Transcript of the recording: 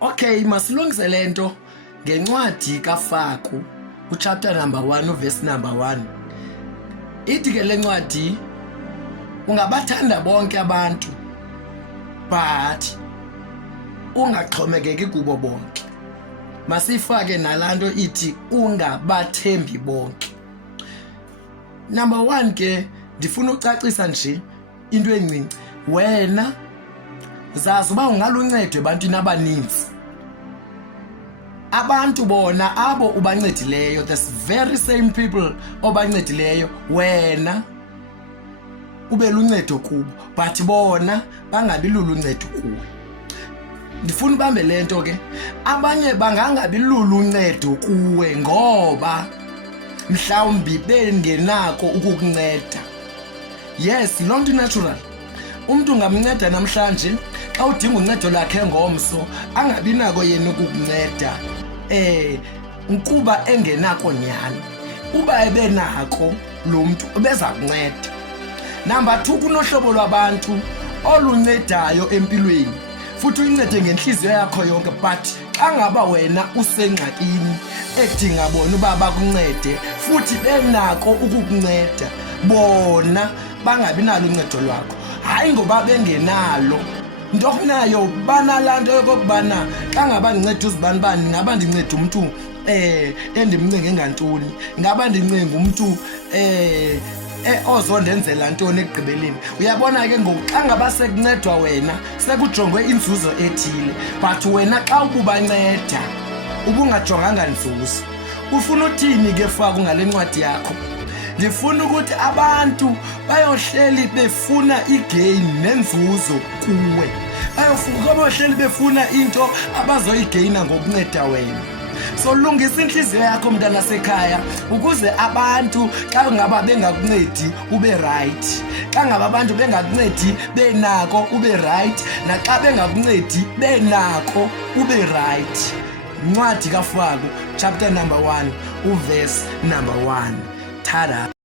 Okay, masilungise lento ngencwadi kaFaku uchapter number 1 uverse number 1. Ithi ke lencwadi ungabathanda bonke abantu but ungaxhomekeki kubo bonke. Masifake nalanto ithi ungabathembi bonke. Number 1 ke ndifuna ucacisa nje into encinci. Wena zazi uba ungaluncedo ebantwini abaninzi. Abantu bona abo ubancedileyo, this very same people obancedileyo wena ube luncedo kubo but bona bangabi luluncedo kuwe. Ndifuna ubambe lento ke, abanye bangangabi luluncedo kuwe ngoba mhlawumbi bengenako ukukunceda. Yes, lonto natural. Umuntu ungamnceda namhlanje xa udinga uncedo lakhe ngomso angabi nako yena ukukunceda ukuba engenako nyani. Uba ebenako lo muntu ubeza kunceda. Number 2, kunohlobo lwabantu oluncedayo empilweni futhi uyincede ngenhliziyo yakho yonke but xa ngaba wena usengxakini edinga bona uba bakuncede futhi benako ukukunceda, bona bangabi nalo uncedo lwakho. Hayi ngoba bengenalo, into okunayo banalanto yokubana xa ngaba ndinceda uzibanibani ngaba ndinceda umuntu endimncenge ngantoni, ngaba ndincenga umuntu ozondenzela ntoni ekugqibeleni. Uyabona ke ngoku xa ngaba sekuncedwa wena sekujongwe inzuzo ethile but wena xa ububanceda ubungajonganga nzuzo. Ufuna uthini ke Faku ngale ncwadi yakho? Ndifuna ukuthi abantu bayohleli befuna igain nenzuzo kuwe, bayohleli befuna into abazoyigaina ngokunceda wena. So lungisa inhliziyo yakho mntana sekhaya ukuze abantu xa ngaba bengakuncedi ube right, xa ngaba abantu bengakuncedi benako ube right, naxa bengakuncedi benako ube right. Ncwadi kaFaku chapter number 1 uverse number 1. Tada.